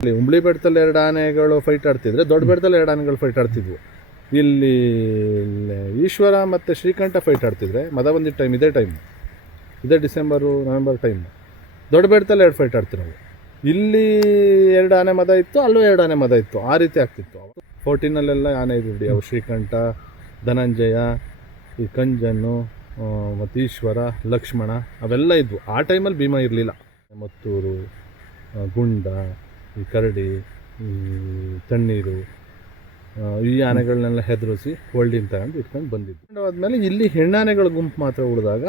ಇಲ್ಲಿ ಉಂಬ್ಳಿ ಬೆಟ್ಟದಲ್ಲಿ ಎರಡು ಆನೆಗಳು ಫೈಟ್ ಆಡ್ತಿದ್ರೆ ದೊಡ್ಡ ಬೆಟ್ಟದಲ್ಲಿ ಎರಡು ಆನೆಗಳು ಫೈಟ್ ಆಡ್ತಿದ್ವು. ಇಲ್ಲಿ ಈಶ್ವರ ಮತ್ತು ಶ್ರೀಕಂಠ ಫೈಟ್ ಆಡ್ತಿದ್ರೆ ಮದ ಬಂದಿದ್ದ ಟೈಮ್ ಇದೇ ಟೈಮ್ ಇದೇ ಡಿಸೆಂಬರು, ನವೆಂಬರ್ ಟೈಮ್ ದೊಡ್ಡ ಬೆಟ್ಟದಲ್ಲಿ ಎರಡು ಫೈಟ್ ಆಡ್ತಿರೋವು ಇಲ್ಲಿ ಎರಡು ಆನೆ ಮದ ಇತ್ತು, ಅಲ್ಲೂ ಎರಡು ಆನೆ ಮದ ಇತ್ತು. ಆ ರೀತಿ ಆಗ್ತಿತ್ತು. ಫೋರ್ಟೀನಲ್ಲೆಲ್ಲ ಆನೆ ಇದ್ವು ಬಿಡಿ. ಅವು ಶ್ರೀಕಂಠ, ಧನಂಜಯ, ಈ ಕಂಜನ್ನು ಮತ್ತು ಈಶ್ವರ, ಲಕ್ಷ್ಮಣ, ಅವೆಲ್ಲ ಇದ್ವು. ಆ ಟೈಮಲ್ಲಿ ಭೀಮ ಇರಲಿಲ್ಲ. ಮತ್ತೂರು ಗುಂಡ ಈ ಕರಡಿ ತಣ್ಣೀರು ಈ ಆನೆಗಳನ್ನೆಲ್ಲ ಹೆದರಿಸಿ ಹೋಲ್ಡಿಂಗ್ ತಗೊಂಡು ಇಟ್ಕೊಂಡು ಬಂದಿದ್ದು ಆದಮೇಲೆ ಇಲ್ಲಿ ಹೆಣ್ಣಾನೆಗಳ ಗುಂಪು ಮಾತ್ರ ಉಳಿದಾಗ,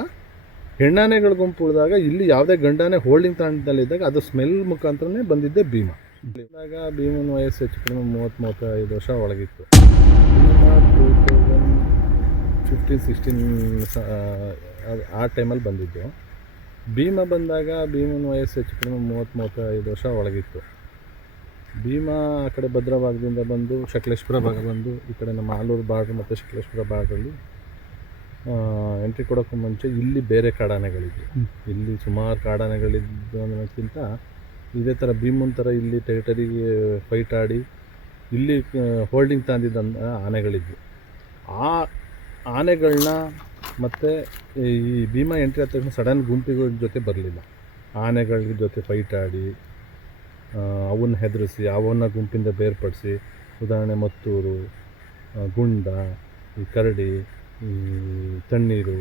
ಹೆಣ್ಣಾನೆಗಳ ಗುಂಪು ಉಳಿದಾಗ ಇಲ್ಲಿ ಯಾವುದೇ ಗಂಡಾನೆ ಹೋಲ್ಡಿಂಗ್ ತಾಂಡದಲ್ಲಿದ್ದಾಗ ಅದು ಸ್ಮೆಲ್ ಮುಖಾಂತರನೇ ಬಂದಿದ್ದೆ ಭೀಮ. ಇದ್ದಾಗ ಭೀಮನ ವಯಸ್ಸು ಹೆಚ್ಚು ಕಡಿಮೆ ಮೂವತ್ತು, ಮೂವತ್ತೈದು ವರ್ಷ ಒಳಗಿತ್ತು. ಟೂ ತೌಸಂಡ್ ಫಿಫ್ಟೀನ್ ಸಿಕ್ಸ್ಟೀನ್ ಆ ಟೈಮಲ್ಲಿ ಬಂದಿದ್ದು. ಭೀಮ ಬಂದಾಗ ಭೀಮನ ವಯಸ್ಸು ಹೆಚ್ಚು ಕಡಿಮೆ ಮೂವತ್ತು, ಮೂವತ್ತೈದು ವರ್ಷ ಒಳಗಿತ್ತು. ಭೀಮ ಆ ಕಡೆ ಭದ್ರಾ ಭಾಗದಿಂದ ಬಂದು ಸಕಲೇಶ್ಪುರ ಭಾಗ ಬಂದು ಈ ಕಡೆ ನಮ್ಮ ಆಲೂರು ಬಾರ್ಡ್ರ್ ಮತ್ತು ಸಕಲೇಶ್ಪುರ ಬಾರ್ಡ್ರಲ್ಲಿ ಎಂಟ್ರಿ ಕೊಡೋಕ್ಕೂ ಮುಂಚೆ ಇಲ್ಲಿ ಬೇರೆ ಕಾಡಾನೆಗಳಿದ್ವು. ಇಲ್ಲಿ ಸುಮಾರು ಕಾಡಾನೆಗಳಿದ್ದು ಅನ್ನೋದಕ್ಕಿಂತ ಇದೇ ಥರ ಭೀಮನ್ ಥರ ಇಲ್ಲಿ ಟೆರಿಟರಿಗೆ ಫೈಟ್ ಆಡಿ ಇಲ್ಲಿ ಹೋಲ್ಡಿಂಗ್ ತಂದಿದ್ದ ಆನೆಗಳಿದ್ವು. ಆ ಆನೆಗಳನ್ನ ಮತ್ತು ಈ ಭೀಮಾ ಎಂಟ್ರಿ ಆದ ತಕ್ಷಣ ಸಡನ್ ಗುಂಪಿಗಳ ಜೊತೆ ಬರಲಿಲ್ಲ. ಆನೆಗಳ ಜೊತೆ ಫೈಟ್ ಆಡಿ ಅವನ್ನ ಹೆದರಿಸಿ ಅವನ್ನ ಗುಂಪಿಂದ ಬೇರ್ಪಡಿಸಿ ಉದಾಹರಣೆ ಮತ್ತೂರು ಗುಂಡ ಈ ಕರಡಿ ಈ ತಣ್ಣೀರು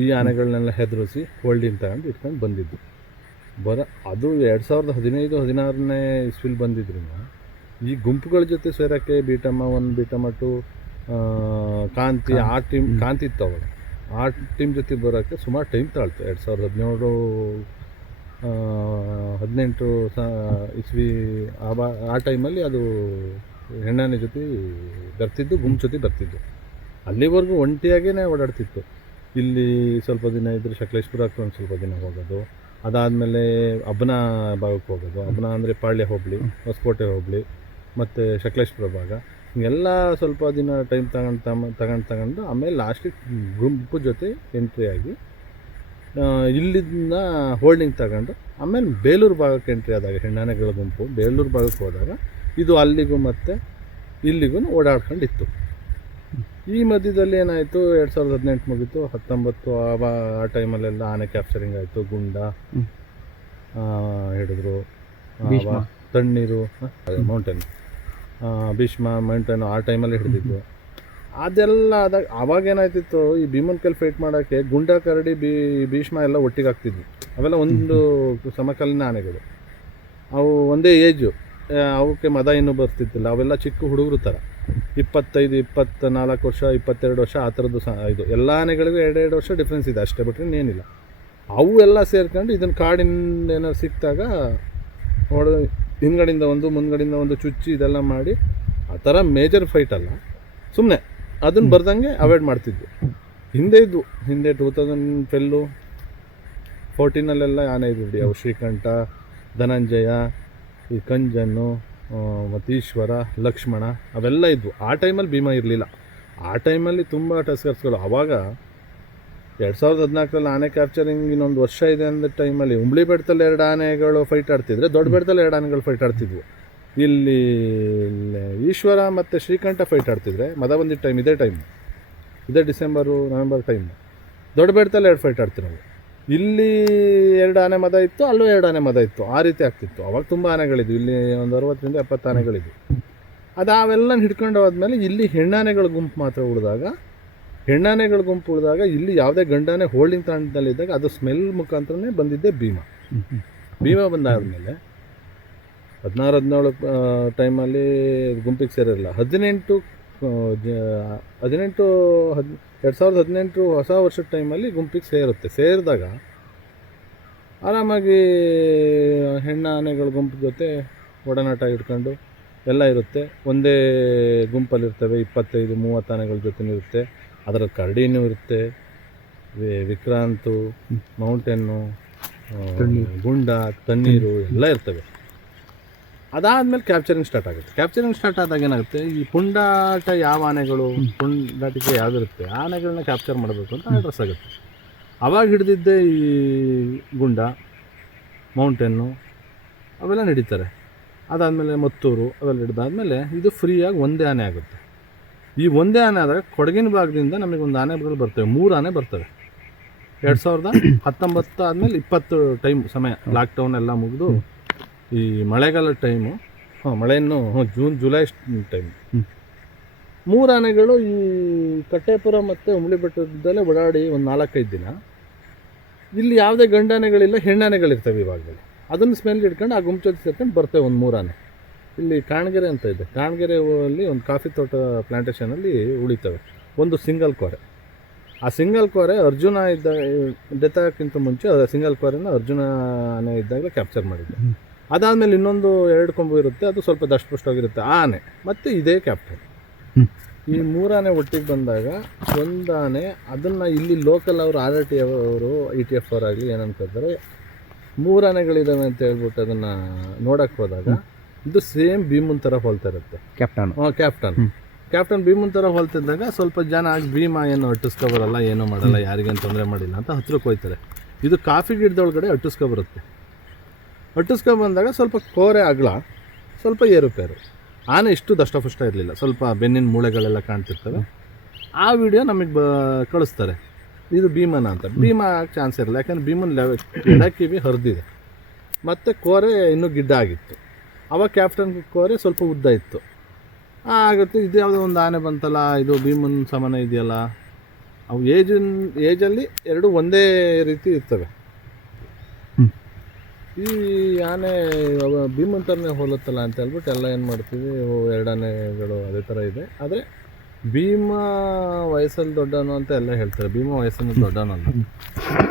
ಈ ಆನೆಗಳನ್ನೆಲ್ಲ ಹೆದರಿಸಿ ಹೋಲ್ಡಿಂಗ್ ತಗೊಂಡು ಇಟ್ಕೊಂಡು ಬಂದಿದ್ದು. ಬರ ಅದು ಎರಡು ಸಾವಿರದ ಹದಿನೈದು ಹದಿನಾರನೇ ಇಸ್ವಿಲ್ ಬಂದಿದ್ರು ಈ ಗುಂಪುಗಳ ಜೊತೆ ಸೇರೋಕ್ಕೆ ಬೀಟಮ್ಮ ಒನ್ ಬೀಟಮ್ಮ ಟು ಕಾಂತಿ ಆ ಟೀಮ್ ಕಾಂತಿ ಇತ್ತು ಅವಳು. ಆ ಟೀಮ್ ಜೊತೆ ಬರೋಕ್ಕೆ ಸುಮಾರು ಟೈಮ್ ತಾಳ್ತು. ಎರಡು ಸಾವಿರದ ಹದಿನೇಳು ಹದಿನೆಂಟು ಸ, ಇಸ್ವಿ ಆ ಬಾ, ಆ ಟೈಮಲ್ಲಿ ಅದು ಹೆಣ್ಣಾನೆ ಜೊತೆ ಬರ್ತಿದ್ದು, ಗುಂಪು ಜೊತೆ ಬರ್ತಿದ್ದು. ಅಲ್ಲಿವರೆಗೂ ಒಂಟಿಯಾಗೇ ಓಡಾಡ್ತಿತ್ತು. ಇಲ್ಲಿ ಸ್ವಲ್ಪ ದಿನ ಇದ್ದರೆ ಸಕಲೇಶ್ಪುರಕ್ಕೆ ಒಂದು ಸ್ವಲ್ಪ ದಿನ ಹೋಗೋದು. ಅದಾದಮೇಲೆ ಅಬ್ನ ಭಾಗಕ್ಕೆ ಹೋಗೋದು. ಅಬ್ನ ಅಂದರೆ ಪಾಳ್ಯ ಹೋಬಳಿ, ಹೊಸಕೋಟೆ ಹೋಬಳಿ, ಮತ್ತು ಸಕಲೇಶ್ಪುರ ಭಾಗ. ಹಿಂಗೆಲ್ಲ ಸ್ವಲ್ಪ ದಿನ ಟೈಮ್ ತಗೊಂಡು ತಮ್ಮ ತಗೊಂಡು ತಗೊಂಡು ಆಮೇಲೆ ಲಾಸ್ಟಿಗೆ ಗುಂಪು ಜೊತೆ ಎಂಟ್ರಿ ಆಗಿ ಇಲ್ಲಿಂದ ಹೋಲ್ಡಿಂಗ್ ತಗೊಂಡು ಆಮೇಲೆ ಬೇಲೂರು ಭಾಗಕ್ಕೆ ಎಂಟ್ರಿ ಆದಾಗ ಹೆಣ್ಣಾನೆಗಳ ಗುಂಪು ಬೇಲೂರು ಭಾಗಕ್ಕೆ ಹೋದಾಗ ಇದು ಅಲ್ಲಿಗೂ ಮತ್ತು ಇಲ್ಲಿಗೂ ಓಡಾಡ್ಕೊಂಡಿತ್ತು. ಈ ಮಧ್ಯದಲ್ಲಿ ಏನಾಯಿತು? ಎರಡು ಸಾವಿರದ ಹದಿನೆಂಟು ಮುಗೀತು. ಹತ್ತೊಂಬತ್ತು ಆ ಟೈಮಲ್ಲೆಲ್ಲ ಆನೆ ಕ್ಯಾಪ್ಚರಿಂಗ್ ಆಯಿತು. ಗುಂಡ ಹಿಡಿದ್ರು. ತಣ್ಣೀರು ಮೌಂಟೇನ್. ಭೀಷ್ಮ ಮೌಂಟೇನು ಆ ಟೈಮಲ್ಲಿ ಹಿಡಿದಿದ್ದು. ಅದೆಲ್ಲ ಆದಾಗ ಏನಾಯ್ತಿತ್ತು, ಈ ಭೀಮನ್ ಕಲ್ ಫೈಟ್ ಮಾಡೋಕ್ಕೆ ಗುಂಡ ಕರಡಿ ಬಿ ಭೀಷ್ಮ ಎಲ್ಲ ಒಟ್ಟಿಗೆ ಹಾಕ್ತಿದ್ವಿ ಅವೆಲ್ಲ ಒಂದು ಸಮಕಾಲೀನ ಆನೆಗಳು. ಅವು ಒಂದೇ ಏಜು ಅವಕ್ಕೆ ಮದ ಇನ್ನೂ ಬರ್ತಿದ್ದಿಲ್ಲ. ಅವೆಲ್ಲ ಚಿಕ್ಕ ಹುಡುಗರು ಥರ ಇಪ್ಪತ್ತೈದು ಇಪ್ಪತ್ತ ನಾಲ್ಕು ವರ್ಷ, ಇಪ್ಪತ್ತೆರಡು ವರ್ಷ ಆ ಥರದ್ದು ಸಹ ಇದು. ಎಲ್ಲ ಆನೆಗಳಿಗೂ ಎರಡೆರಡು ವರ್ಷ ಡಿಫ್ರೆನ್ಸ್ ಇದೆ. ಅಷ್ಟೇ ಬಿಟ್ಟರೆ ಇನ್ನೇನಿಲ್ಲ ಅವು ಎಲ್ಲ ಸೇರ್ಕೊಂಡು ಇದನ್ನು ಕಾಡಿಂದ ಏನಾರು ಸಿಕ್ಕಿದಾಗ ಹೊಡ ಹಿಂದ್ಗಡೆಯಿಂದ ಒಂದು, ಮುಂದ್ಗಡೆಯಿಂದ ಒಂದು ಚುಚ್ಚಿ ಇದೆಲ್ಲ ಮಾಡಿ, ಆ ಥರ ಮೇಜರ್ ಫೈಟ್ ಅಲ್ಲ. ಸುಮ್ಮನೆ ಅದನ್ನು ಬರ್ದಂಗೆ ಅವಾಯ್ಡ್ ಮಾಡ್ತಿದ್ವು. ಹಿಂದೆ ಇದ್ವು. ಹಿಂದೆ ಟೂ ತೌಸಂಡ್ ಟ್ವೆಲ್ಲು ಫೋರ್ಟೀನಲ್ಲೆಲ್ಲ ಆನೆ ಇದ್ವು ಬಿಡಿ. ಅವು ಶ್ರೀಕಂಠ ಧನಂಜಯ ಈ ಕಂಜನ್ನು ಮತ್ತು ಈಶ್ವರ ಲಕ್ಷ್ಮಣ ಅವೆಲ್ಲ ಇದ್ವು. ಆ ಟೈಮಲ್ಲಿ ಭೀಮ ಇರಲಿಲ್ಲ. ಆ ಟೈಮಲ್ಲಿ ತುಂಬ ಟಸ್ಕರ್ಸ್ಗಳು. ಆವಾಗ ಎರಡು ಸಾವಿರದ ಹದಿನಾಲ್ಕರಲ್ಲಿ ಆನೆ ಕ್ಯಾಪ್ಚರಿಂಗ್ ಇನ್ನೊಂದು ವರ್ಷ ಇದೆ ಅಂದ ಟೈಮಲ್ಲಿ ಉಂಬ್ಳಿ ಬೆಟ್ಟದಲ್ಲಿ ಎರಡು ಆನೆಗಳು ಫೈಟ್ ಆಡ್ತಿದ್ರೆ ದೊಡ್ಡ ಬೆಟ್ಟದಲ್ಲಿ ಎರಡು ಆನೆಗಳು ಫೈಟ್ ಆಡ್ತಿದ್ವು. ಇಲ್ಲಿ ಈಶ್ವರ ಮತ್ತು ಶ್ರೀಕಂಠ ಫೈಟ್ ಆಡ್ತಿದ್ರೆ ಮದ ಬಂದಿದ್ದ ಟೈಮ್ ಇದೇ ಟೈಮ್ ಇದೇ ಡಿಸೆಂಬರು ನವೆಂಬರ್ ಟೈಮ್ ದೊಡ್ಡ ಬೆಡ್ತಲ್ಲಿ ಎರಡು ಫೈಟ್ ಆಡ್ತಿರೋವು ಇಲ್ಲಿ ಎರಡು ಆನೆ ಮದ ಇತ್ತು ಅಲ್ಲೂ ಎರಡು ಆನೆ ಮದ ಇತ್ತು. ಆ ರೀತಿ ಆಗ್ತಿತ್ತು. ಅವಾಗ ತುಂಬ ಆನೆಗಳಿದ್ವು. ಇಲ್ಲಿ ಒಂದು ಅರವತ್ತರಿಂದ ಎಪ್ಪತ್ತು ಆನೆಗಳಿದ್ವು. ಅದು ಅವೆಲ್ಲ ಹಿಡ್ಕೊಂಡು ಹೋದ್ಮೇಲೆ ಇಲ್ಲಿ ಹೆಣ್ಣಾನೆಗಳ ಗುಂಪು ಮಾತ್ರ ಉಳಿದಾಗ ಹೆಣ್ಣಾನೆಗಳ ಗುಂಪು ಉಳಿದಾಗ ಇಲ್ಲಿ ಯಾವುದೇ ಗಂಡಾನೆ ಹೋಲ್ಡಿಂಗ್ ತಾಣದಲ್ಲಿದ್ದಾಗ ಅದು ಸ್ಮೆಲ್ ಮುಖಾಂತರನೇ ಬಂದಿದ್ದೆ ಭೀಮ. ಭೀಮ ಬಂದಾದಮೇಲೆ ಹದಿನಾರು ಹದಿನೇಳು ಟೈಮಲ್ಲಿ ಗುಂಪಿಗೆ ಸೇರಿರಲಿಲ್ಲ. ಹದಿನೆಂಟು ಜ- ಹದಿನೆಂಟು ಹದ್ ಎರಡು ಸಾವಿರದ ಹದಿನೆಂಟು ಹೊಸ ವರ್ಷದ ಟೈಮಲ್ಲಿ ಗುಂಪಿಗೆ ಸೇರುತ್ತೆ. ಸೇರಿದಾಗ ಆರಾಮಾಗಿ ಹೆಣ್ಣ ಆನೆಗಳ ಗುಂಪು ಜೊತೆ ಒಡನಾಟ ಇಟ್ಕೊಂಡು ಎಲ್ಲ ಇರುತ್ತೆ. ಒಂದೇ ಗುಂಪಲ್ಲಿರ್ತವೆ ಇಪ್ಪತ್ತೈದು ಮೂವತ್ತು ಆನೆಗಳ ಜೊತೆ ಇರುತ್ತೆ. ಅದರ ಕರಡಿನೂ ಇರುತ್ತೆ. ವಿಕ್ರಾಂತು ಮೌಂಟೇನು ಗುಂಡ ತಣ್ಣೀರು ಎಲ್ಲ ಇರ್ತವೆ. ಅದಾದಮೇಲೆ ಕ್ಯಾಪ್ಚರಿಂಗ್ ಸ್ಟಾರ್ಟ್ ಆಗುತ್ತೆ. ಕ್ಯಾಪ್ಚರಿಂಗ್ ಸ್ಟಾರ್ಟ್ ಆದಾಗ ಏನಾಗುತ್ತೆ? ಈ ಪುಂಡಾಟ ಯಾವ ಆನೆಗಳು ಪುಂಡಾಟಿಕೆ ಯಾವ್ದಿರುತ್ತೆ ಆ ಆನೆಗಳನ್ನ ಕ್ಯಾಪ್ಚರ್ ಮಾಡಬೇಕು ಅಂತ ಅಡ್ರೆಸ್ ಆಗುತ್ತೆ. ಅವಾಗ ಹಿಡಿದಿದ್ದೆ ಈ ಗುಂಡ ಮೌಂಟೇನು ಅವೆಲ್ಲ ನಡೀತಾರೆ. ಅದಾದಮೇಲೆ ಮತ್ತೂರು ಅವೆಲ್ಲ ಹಿಡ್ದಾದ್ಮೇಲೆ ಇದು ಫ್ರೀಯಾಗಿ ಒಂದೇ ಆನೆ ಆಗುತ್ತೆ. ಈ ಒಂದೇ ಆನೆ ಆದರೆ ಕೊಡಗಿನ ಭಾಗದಿಂದ ನಮಗೆ ಒಂದು ಆನೆಗಳು ಬರ್ತವೆ. ಮೂರು ಆನೆ ಬರ್ತವೆ. ಎರಡು ಸಾವಿರದ ಹತ್ತೊಂಬತ್ತು ಆದಮೇಲೆ ಇಪ್ಪತ್ತು ಟೈಮ್ ಸಮಯ ಲಾಕ್ಡೌನ್ ಎಲ್ಲ ಮುಗಿದು ಈ ಮಳೆಗಾಲ ಟೈಮು ಹಾಂ ಮಳೆಯನ್ನು ಹ್ಞೂ ಜೂನ್ ಜುಲೈ ಟೈಮ್. ಮೂರು ಆನೆಗಳು ಈ ಕಟ್ಟೆಪುರ ಮತ್ತು ಉಮ್ಳಿ ಬೆಟ್ಟದಲ್ಲೇ ಓಡಾಡಿ ಒಂದು ನಾಲ್ಕೈದು ದಿನ. ಇಲ್ಲಿ ಯಾವುದೇ ಗಂಡಾನೆಗಳಿಲ್ಲ ಹೆಣ್ಣಾನೆಗಳಿರ್ತವೆ ಇವಾಗಲೇ. ಅದನ್ನು ಸ್ಮೆಲ್ ಇಟ್ಕೊಂಡು ಆ ಗುಂಪು ಜೊತೆ ಸೇರ್ಕೊಂಡು ಬರ್ತವೆ ಒಂದು ಮೂರಾನೆ. ಇಲ್ಲಿ ಕಾಣಗೆರೆ ಅಂತ ಇದೆ. ಕಾಣಗೆರೆ ಅಲ್ಲಿ ಒಂದು ಕಾಫಿ ತೋಟ ಪ್ಲ್ಯಾಂಟೇಷನಲ್ಲಿ ಉಳಿತವೆ. ಒಂದು ಸಿಂಗಲ್ ಕೋರೆ ಆ ಸಿಂಗಲ್ ಕೋರೆ ಅರ್ಜುನ ಇದ್ದ ಡೆತ್ ಆಗೋಕ್ಕಿಂತ ಮುಂಚೆ ಆ ಸಿಂಗಲ್ ಕೋರೆನ ಅರ್ಜುನ ಆನೆ ಇದ್ದಾಗಲೇ ಕ್ಯಾಪ್ಚರ್ ಮಾಡಿದ್ದೆ. ಅದಾದಮೇಲೆ ಇನ್ನೊಂದು ಎರಡು ಕೊಂಬು ಇರುತ್ತೆ ಅದು ಸ್ವಲ್ಪ ದಷ್ಟಪುಷ್ಟವಾಗಿರುತ್ತೆ. ಆನೆ. ಮತ್ತು ಇದೇ ಕ್ಯಾಪ್ಟನ್. ಈ ಮೂರನೇ ಒಟ್ಟಿಗೆ ಬಂದಾಗ ಒಂದು ಆನೆ ಅದನ್ನು ಇಲ್ಲಿ ಲೋಕಲ್ ಅವರು ಆರ್ ಆರ್ ಟಿ ಅವರು ಇ ಟಿ ಎಫ್ ಅವರಾಗಲಿ ಏನಂತಂದರೆ ಮೂರು ಆನೆಗಳಿದಾವೆ ಅಂತ ಹೇಳ್ಬಿಟ್ಟು ಅದನ್ನು ನೋಡೋಕ್ಕೆ ಹೋದಾಗ ಇದು ಸೇಮ್ ಭೀಮನ್ ಥರ ಹೋಲ್ತಾ ಇರುತ್ತೆ. ಕ್ಯಾಪ್ಟನ್ ಹಾಂ ಕ್ಯಾಪ್ಟನ್ ಕ್ಯಾಪ್ಟನ್ ಭೀಮನ್ ಥರ ಹೋಲ್ತಿದ್ದಾಗ ಸ್ವಲ್ಪ ಜನ ಆಗಿ ಭೀಮ ಏನು ಅಟ್ಟಿಸ್ಕೊಬರಲ್ಲ ಏನೂ ಮಾಡಲ್ಲ ಯಾರಿಗೇನು ತೊಂದರೆ ಮಾಡಿಲ್ಲ ಅಂತ ಹತ್ರಕ್ಕೆ ಹೋಯ್ತಾರೆ. ಇದು ಕಾಫಿ ಗಿಡದೊಳಗಡೆ ಅಟ್ಟಿಸ್ಕೊಬರುತ್ತೆ. ಅಟ್ಟಿಸ್ಕೊ ಬಂದಾಗ ಸ್ವಲ್ಪ ಕೋರೆ ಅಗಲ, ಸ್ವಲ್ಪ ಏರುಪೇರು ಆನೆ ಇಷ್ಟು ದಷ್ಟಪುಷ್ಟ ಇರಲಿಲ್ಲ. ಸ್ವಲ್ಪ ಬೆನ್ನಿನ ಮೂಳೆಗಳೆಲ್ಲ ಕಾಣ್ತಿರ್ತವೆ. ಆ ವಿಡಿಯೋ ನಮಗೆ ಬ ಕಳಿಸ್ತಾರೆ. ಇದು ಭೀಮನ ಅಂತ. ಭೀಮ ಚಾನ್ಸ್ ಇರಲ್ಲ. ಯಾಕಂದರೆ ಭೀಮನ್ ಲೆವೆ ಎಡಕಿವಿ ಹರಿದಿದೆ. ಮತ್ತು ಕೋರೆ ಇನ್ನೂ ಗಿಡ್ಡ ಆಗಿತ್ತು. ಅವಾಗ ಕ್ಯಾಪ್ಟನ್ ಕೋರೆ ಸ್ವಲ್ಪ ಉದ್ದ ಇತ್ತು. ಆಗುತ್ತೆ. ಇದು ಯಾವುದೋ ಒಂದು ಆನೆ ಬಂತಲ್ಲ? ಇದು ಭೀಮನ್ ಸಮಾನ ಇದೆಯಲ್ಲ? ಅವು ಏಜಿನ ಏಜಲ್ಲಿ ಎರಡು ಒಂದೇ ರೀತಿ ಇರ್ತವೆ. ಈ ಆನೆ ಭೀಮಂತನೇ ಹೋಲುತ್ತಲ್ಲ ಅಂತ ಹೇಳ್ಬಿಟ್ಟು ಎಲ್ಲ ಏನು ಮಾಡ್ತೀವಿ? ಓ, ಎರಡು ಆನೆಗಳು ಅದೇ ಥರ ಇದೆ. ಆದರೆ ಭೀಮ ವಯಸ್ಸಲ್ಲಿ ದೊಡ್ಡವನು ಅಂತ ಎಲ್ಲ ಹೇಳ್ತಾರೆ. ಭೀಮ ವಯಸ್ಸನ್ನು ದೊಡ್ಡವನಲ್ಲ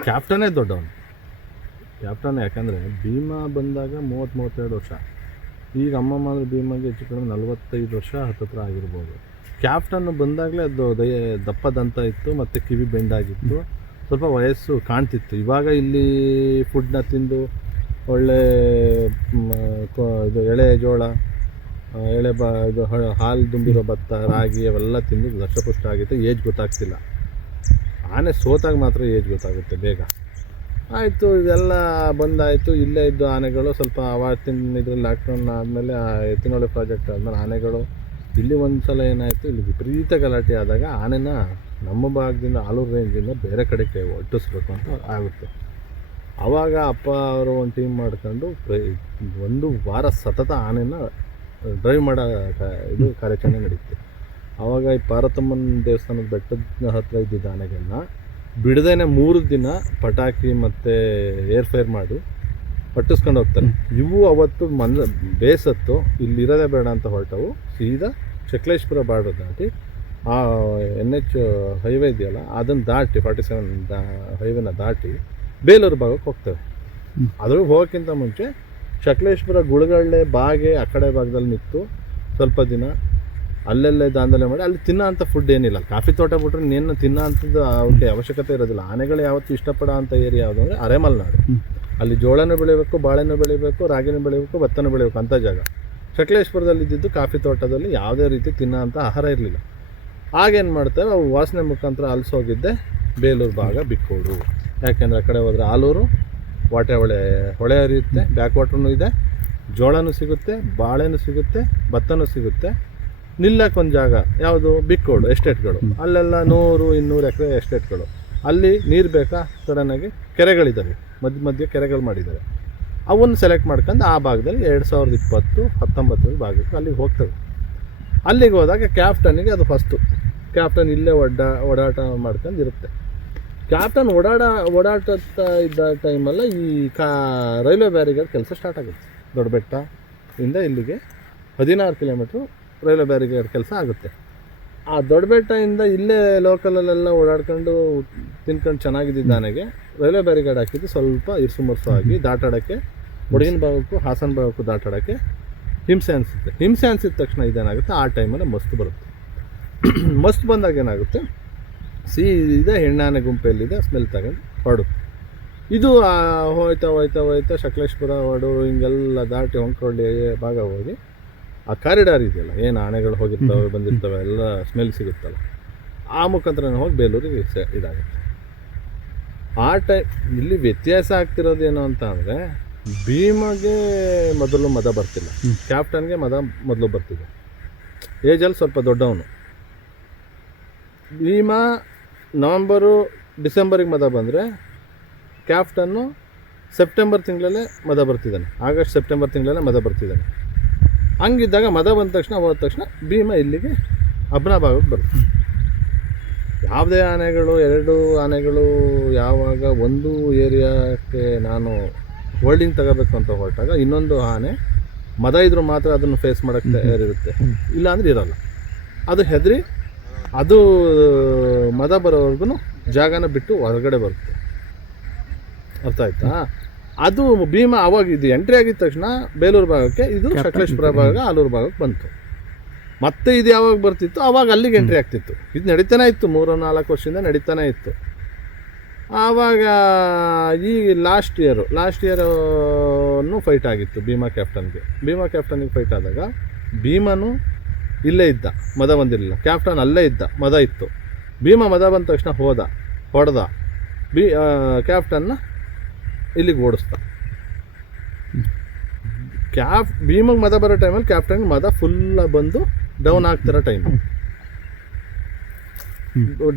ಕ್ಯಾಪ್ಟನೇ ದೊಡ್ಡವನು. ಕ್ಯಾಪ್ಟನ್ ಯಾಕಂದರೆ ಭೀಮ ಬಂದಾಗ ಮೂವತ್ತು ಮೂವತ್ತೆರಡು ವರ್ಷ. ಈಗ ಅಮ್ಮಮ್ಮ ಅಂದ್ರೆ ಭೀಮಗೆ ಹೆಚ್ಚು ಕಡಿಮೆ ನಲವತ್ತೈದು ವರ್ಷ ಹತ್ತತ್ರ ಆಗಿರ್ಬೋದು. ಕ್ಯಾಪ್ಟನ್ ಬಂದಾಗಲೇ ಅದು ದಯ ದಪ್ಪದಂತ ಇತ್ತು ಮತ್ತು ಕಿವಿ ಬೆಂಡಾಗಿತ್ತು ಸ್ವಲ್ಪ ವಯಸ್ಸು ಕಾಣ್ತಿತ್ತು. ಇವಾಗ ಇಲ್ಲಿ ಫುಡ್ನ ತಿಂದು ಒಳ್ಳೆ ಇದು ಎಳೆ ಜೋಳ ಎಳೆ ಬ, ಇದು ಹಾಲು ತುಂಬಿರೋ ಭತ್ತ, ರಾಗಿ ಅವೆಲ್ಲ ತಿಂದು ದಷ್ಟಪುಷ್ಟ ಆಗಿತ್ತು. ಏಜ್ ಗೊತ್ತಾಗ್ತಿಲ್ಲ. ಆನೆ ಸೋತಾಗ ಮಾತ್ರ ಏಜ್ ಗೊತ್ತಾಗುತ್ತೆ ಬೇಗ. ಆಯಿತು, ಇದೆಲ್ಲ ಬಂದಾಯಿತು. ಇಲ್ಲೇ ಇದ್ದು ಆನೆಗಳು ಸ್ವಲ್ಪ ಆವತ್ತಿನ ಇದ್ರಲ್ಲಿ ಲಾಕ್ಡೌನ್ ಆದಮೇಲೆ, ಆ ಎತ್ತಿನೊಳೆ ಪ್ರಾಜೆಕ್ಟ್ ಆದಮೇಲೆ ಆನೆಗಳು. ಇಲ್ಲಿ ಒಂದು ಸಲ ಏನಾಯಿತು, ಇಲ್ಲಿ ವಿಪರೀತ ಗಲಾಟೆ ಆದಾಗ ಆನೆನ ನಮ್ಮ ಭಾಗದಿಂದ, ಆಲೂರು ರೇಂಜಿಂದ ಬೇರೆ ಕಡೆಗೆ ಒಟ್ಟಿಸ್ಬೇಕು ಅಂತ ಆಗುತ್ತೆ. ಆವಾಗ ಅಪ್ಪ ಅವರು ಒಂದು ಟೀಮ್ ಮಾಡ್ಕೊಂಡು ಒಂದು ವಾರ ಸತತ ಆನೆನ ಡ್ರೈವ್ ಮಾಡೋ ಇದು ಕಾರ್ಯಾಚರಣೆ ನಡೀತು ಆವಾಗ ಈ ಪಾರತಮ್ಮನ ದೇವಸ್ಥಾನದ ಬೆಟ್ಟದ ಹತ್ತಿರ ಇದ್ದಿದ್ದ ಆನೆಗಳನ್ನ ಬಿಡದೇನೆ ಮೂರು ದಿನ ಪಟಾಕಿ ಮತ್ತು ಏರ್ ಫೈರ್ ಮಾಡಿ ಪಟ್ಟಿಸ್ಕೊಂಡು ಹೋಗ್ತಾರೆ. ಇವು ಅವತ್ತು ಮನ, ಬೇಸತ್ತು, ಇಲ್ಲಿರೋದೇ ಬೇಡ ಅಂತ ಹೊರಟವು. ಸೀದಾ ಚಕ್ಲೇಶ್ಪುರ ಬಾರ್ಡರ್ ದಾಟಿ ಆ ಎನ್ ಎಚ್ ಹೈವೇ ಇದೆಯಲ್ಲ ಅದನ್ನು ದಾಟಿ ಫಾರ್ಟಿ ಸೆವೆನ್ ದಾ ಹೈವೇನ ದಾಟಿ ಬೇಲೂರು ಭಾಗಕ್ಕೆ ಹೋಗ್ತೇವೆ. ಹ್ಮ್. ಅದ್ರ ಹೋಗೋಕ್ಕಿಂತ ಮುಂಚೆ ಶಕ್ಲೇಶ್ಪುರ ಗುಳಗಳ್ಳೆ ಬಾಗೆ ಆ ಕಡೆ ಭಾಗದಲ್ಲಿ ನಿಂತು ಸ್ವಲ್ಪ ದಿನ ಅಲ್ಲೆಲ್ಲೇ ದಾಂಧಲೆ ಮಾಡಿ ಅಲ್ಲಿ ತಿನ್ನೋ ಅಂಥ ಫುಡ್ ಏನಿಲ್ಲ. ಕಾಫಿ ತೋಟ ಬಿಟ್ಟರೆ ನೀನು ತಿನ್ನೋ ಅಂಥದ್ದು ಅವಕ್ಕೆ ಅವಶ್ಯಕತೆ ಇರೋದಿಲ್ಲ. ಆನೆಗಳು ಯಾವತ್ತೂ ಇಷ್ಟಪಡೋ ಅಂಥ ಏರಿಯಾ ಯಾವುದು ಅಂದರೆ ಅರೆಮಲ್ನಾಡು. ಅಲ್ಲಿ ಜೋಳನೂ ಬೆಳಿಬೇಕು ಬಾಳೆನೂ ಬೆಳಿಬೇಕು ರಾಗಿನೂ ಬೆಳಿಬೇಕು ಭತ್ತನೂ ಬೆಳಿಬೇಕು ಅಂಥ ಜಾಗ. ಶಕ್ಲೇಶ್ಪುರದಲ್ಲಿ ಇದ್ದಿದ್ದು ಕಾಫಿ ತೋಟದಲ್ಲಿ ಯಾವುದೇ ರೀತಿ ತಿನ್ನೋ ಅಂಥ ಆಹಾರ ಇರಲಿಲ್ಲ. ಆಗೇನು ಮಾಡ್ತೇವೆ ಅವು ವಾಸನೆ ಮುಖಾಂತರ ಅಲ್ಸೋಗಿದ್ದೆ ಬೇಲೂರು ಭಾಗ ಬಿಕ್ಕೋಡು. ಯಾಕೆಂದರೆ ಆ ಕಡೆ ಹೋದರೆ ಆಲೂರು ವಾಟೆ ಹೊಳೆ ಹೊಳೆ ಹರಿಯುತ್ತೆ ಬ್ಯಾಕ್ ವಾಟ್ರೂ ಇದೆ ಜೋಳನೂ ಸಿಗುತ್ತೆ ಬಾಳೆನೂ ಸಿಗುತ್ತೆ ಭತ್ತನೂ ಸಿಗುತ್ತೆ. ನಿಲ್ಲಕ್ಕೊಂದು ಜಾಗ ಯಾವುದು? ಬಿಕ್ಕೋಡು ಎಸ್ಟೇಟ್ಗಳು. ಅಲ್ಲೆಲ್ಲ ನೂರು ಇನ್ನೂರು ಎಕರೆ ಎಸ್ಟೇಟ್ಗಳು. ಅಲ್ಲಿ ನೀರು ಬೇಕಾ? ಸಡನ್ನಾಗಿ ಕೆರೆಗಳಿದ್ದಾವೆ ಮಧ್ಯ ಮಧ್ಯೆ ಕೆರೆಗಳು ಮಾಡಿದ್ದಾರೆ. ಅವನ್ನು ಸೆಲೆಕ್ಟ್ ಮಾಡ್ಕೊಂಡು ಆ ಭಾಗದಲ್ಲಿ ಎರಡು ಸಾವಿರದ ಇಪ್ಪತ್ತು ಹತ್ತೊಂಬತ್ತರ ಭಾಗಕ್ಕೆ ಅಲ್ಲಿಗೆ ಹೋಗ್ತವೆ. ಅಲ್ಲಿಗೆ ಹೋದಾಗ ಕ್ಯಾಪ್ಟನಿಗೆ ಅದು ಫಸ್ಟು ಕ್ಯಾಪ್ಟನ್ ಇಲ್ಲೇ ಒಡ್ಡ ಓಡಾಟ ಮಾಡ್ಕೊಂಡು ಇರುತ್ತೆ. ಕ್ಯಾಪ್ಟನ್ ಓಡಾಡ, ಓಡಾಡ್ತಾ ಇದ್ದ ಟೈಮಲ್ಲ ಈ ಕಾ, ರೈಲ್ವೆ ಬ್ಯಾರಿಗೇಡ್ ಕೆಲಸ ಸ್ಟಾರ್ಟ್ ಆಗುತ್ತೆ. ದೊಡ್ಡಬೆಟ್ಟ ಇಂದ ಇಲ್ಲಿಗೆ ಹದಿನಾರು ಕಿಲೋಮೀಟ್ರು ರೈಲ್ವೆ ಬ್ಯಾರಿಗೇಡ್ ಕೆಲಸ ಆಗುತ್ತೆ. ಆ ದೊಡ್ಡಬೆಟ್ಟದಿಂದ ಇಲ್ಲೇ ಲೋಕಲಲ್ಲೆಲ್ಲ ಓಡಾಡ್ಕೊಂಡು ತಿನ್ಕೊಂಡು ಚೆನ್ನಾಗಿದ್ದಿದ್ದ ನನಗೆ. ರೈಲ್ವೆ ಬ್ಯಾರಿಗೇಡ್ ಹಾಕಿದ್ದು ಸ್ವಲ್ಪ ಇರ್ಸುಮರ್ಸು ಆಗಿ ದಾಟಾಡೋಕ್ಕೆ, ಹುಡುಗಿನ ಭಾಗಕ್ಕೂ ಹಾಸನ ಭಾಗಕ್ಕೂ ದಾಟಾಡೋಕ್ಕೆ ಹಿಂಸೆ ಅನಿಸುತ್ತೆ. ಹಿಂಸೆ ಅನಿಸಿದ ತಕ್ಷಣ ಇದೇನಾಗುತ್ತೆ? ಆ ಟೈಮಲ್ಲಿ ಮಸ್ತ್ ಬರುತ್ತೆ. ಮಸ್ತ್ ಬಂದಾಗ ಏನಾಗುತ್ತೆ? ಸೀದಾ ಹೆಣ್ಣಾನೆ ಗುಂಪೆಲ್ಲಿದೆ ಸ್ಮೆಲ್ ತಗೊಂಡು ಹೊರಡುತ್ತೆ ಇದು ಹೋಯ್ತಾ ಹೋಯ್ತಾ ಹೋಯ್ತಾ ಸಕಲೇಶ್ಪುರ ಹೊಡು ಹಿಂಗೆಲ್ಲ ದಾಟಿ ಹೊಂಕೊಳ್ಳಿ ಭಾಗ ಹೋಗಿ ಆ ಕಾರಿಡಾರ್ ಇದೆಯಲ್ಲ ಏನು ಆನೆಗಳು ಹೋಗಿರ್ತವೆ ಬಂದಿರ್ತವೆ ಎಲ್ಲ ಸ್ಮೆಲ್ ಸಿಗುತ್ತಲ್ಲ. ಆ ಮುಖಾಂತರ ಹೋಗಿ ಬೇಲೂರಿಗೆ ಸ ಇದಾಗುತ್ತೆ. ಆ ಟೈಮ್ ಇಲ್ಲಿ ವ್ಯತ್ಯಾಸ ಆಗ್ತಿರೋದೇನು ಅಂತ ಅಂದರೆ ಭೀಮಗೆ ಮೊದಲು ಮದ ಬರ್ತಿಲ್ಲ. ಕ್ಯಾಪ್ಟನ್ಗೆ ಮದ ಮೊದಲು ಬರ್ತಿದೆ. ಏಜಲ್ಲಿ ಸ್ವಲ್ಪ ದೊಡ್ಡವನು. ಭೀಮ ನವಂಬರು ಡಿಸೆಂಬರಿಗೆ ಮದ ಬಂದರೆ ಕ್ಯಾಪ್ಟನ್ನು ಸೆಪ್ಟೆಂಬರ್ ತಿಂಗಳಲ್ಲೇ ಮದ ಬರ್ತಿದ್ದಾನೆ. ಆಗಸ್ಟ್ ಸೆಪ್ಟೆಂಬರ್ ತಿಂಗಳಲ್ಲೇ ಮದ ಬರ್ತಿದ್ದಾನೆ. ಹಂಗಿದ್ದಾಗ ಮದ ಬಂದ ತಕ್ಷಣ ಹೋದ ತಕ್ಷಣ ಭೀಮ ಇಲ್ಲಿಗೆ ಅಬ್ನ ಭಾಗಕ್ಕೆ ಬರುತ್ತೆ. ಯಾವುದೇ ಆನೆಗಳು ಎರಡು ಆನೆಗಳು ಯಾವಾಗ ಒಂದು ಏರಿಯಾಕ್ಕೆ ನಾನು ಹೋಲ್ಡಿಂಗ್ ತಗೋಬೇಕು ಅಂತ ಹೊರಟಾಗ ಇನ್ನೊಂದು ಆನೆ ಮದ ಇದ್ರೂ ಮಾತ್ರ ಅದನ್ನು ಫೇಸ್ ಮಾಡೋಕ್ಕೆ ತಯಾರಿರುತ್ತೆ. ಇಲ್ಲಾಂದ್ರೆ ಇರಲ್ಲ. ಅದು ಹೆದರಿ ಅದು ಮದ ಬರೋವರೆಗೂ ಜಾಗನ ಬಿಟ್ಟು ಹೊರಗಡೆ ಬರುತ್ತೆ. ಅರ್ಥ ಆಯ್ತಾ? ಅದು ಭೀಮ ಅವಾಗ ಇದು ಎಂಟ್ರಿ ಆಗಿದ ತಕ್ಷಣ ಬೇಲೂರು ಭಾಗಕ್ಕೆ ಇದು ಸಕಲೇಶ್ಪುರ ಭಾಗ ಆಲೂರು ಭಾಗಕ್ಕೆ ಬಂತು. ಮತ್ತೆ ಇದು ಯಾವಾಗ ಬರ್ತಿತ್ತು? ಅವಾಗ ಅಲ್ಲಿಗೆ ಎಂಟ್ರಿ ಆಗ್ತಿತ್ತು. ಇದು ನಡೀತಾನೆ ಇತ್ತು ಮೂರು ನಾಲ್ಕು ವರ್ಷದಿಂದ ನಡೀತಾನೆ ಇತ್ತು. ಆವಾಗ ಈ ಲಾಸ್ಟ್ ಇಯರು ಲಾಸ್ಟ್ ಇಯರನ್ನು ಫೈಟ್ ಆಗಿತ್ತು ಭೀಮಾ ಕ್ಯಾಪ್ಟನ್ಗೆ ಭೀಮಾ ಕ್ಯಾಪ್ಟನ್ಗೆ ಫೈಟ್ ಆದಾಗ ಭೀಮನು ಇಲ್ಲೇ ಇದ್ದ, ಮದ ಬಂದಿರಲಿಲ್ಲ. ಕ್ಯಾಪ್ಟನ್ ಅಲ್ಲೇ ಇದ್ದ, ಮದ ಇತ್ತು. ಭೀಮ ಮದ ಬಂದ ತಕ್ಷಣ ಹೋದ, ಹೊಡೆದ. ಬಿ ಕ್ಯಾಪ್ಟನ್ನ ಇಲ್ಲಿಗೆ ಓಡಿಸ್ದ. ಕ್ಯಾಪ್ ಭೀಮಗೆ ಮದ ಬರೋ ಟೈಮಲ್ಲಿ ಕ್ಯಾಪ್ಟನ್ಗೆ ಮದ ಫುಲ್ಲ ಬಂದು ಡೌನ್ ಆಗ್ತಿರೋ ಟೈಮು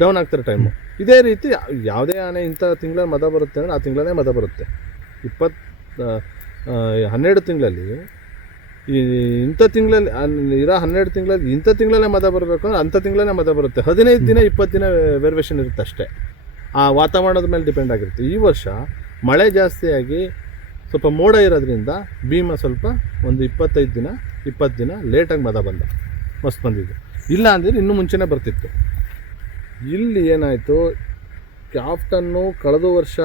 ಡೌನ್ ಆಗ್ತಿರೋ ಟೈಮು ಇದೇ ರೀತಿ ಯಾವುದೇ ಆನೆ ಇಂಥ ತಿಂಗಳಲ್ಲಿ ಮದ ಬರುತ್ತೆ ಅಂದರೆ ಆ ತಿಂಗಳೇ ಮದ ಬರುತ್ತೆ. ಇಪ್ಪತ್ತು ಹನ್ನೆರಡು ತಿಂಗಳಲ್ಲಿ ಈ ಇಂಥ ತಿಂಗಳಲ್ಲಿ ಇರೋ ಹನ್ನೆರಡು ತಿಂಗಳಲ್ಲಿ ಇಂಥ ತಿಂಗಳಲ್ಲೇ ಮದ ಬರಬೇಕು ಅಂದರೆ ಅಂಥ ತಿಂಗಳಲ್ಲೇ ಮದ ಬರುತ್ತೆ. ಹದಿನೈದು ದಿನ, ಇಪ್ಪತ್ತು ದಿನ ವೇರ್ವೇಷನ್ ಇರುತ್ತೆ ಅಷ್ಟೇ. ಆ ವಾತಾವರಣದ ಮೇಲೆ ಡಿಪೆಂಡ್ ಆಗಿರುತ್ತೆ. ಈ ವರ್ಷ ಮಳೆ ಜಾಸ್ತಿಯಾಗಿ ಸ್ವಲ್ಪ ಮೋಡ ಇರೋದ್ರಿಂದ ಭೀಮ ಸ್ವಲ್ಪ ಒಂದು ಇಪ್ಪತ್ತೈದು ದಿನ, ಇಪ್ಪತ್ತು ದಿನ ಲೇಟಾಗಿ ಮದ ಬಂದ, ಮಸ್ತ್ ಬಂದಿದ್ದು. ಇಲ್ಲ ಅಂದರೆ ಇನ್ನೂ ಮುಂಚೆನೇ ಬರ್ತಿತ್ತು. ಇಲ್ಲಿ ಏನಾಯಿತು ಕ್ಯಾಪ್ಟನ್ನು ಕಳೆದ ವರ್ಷ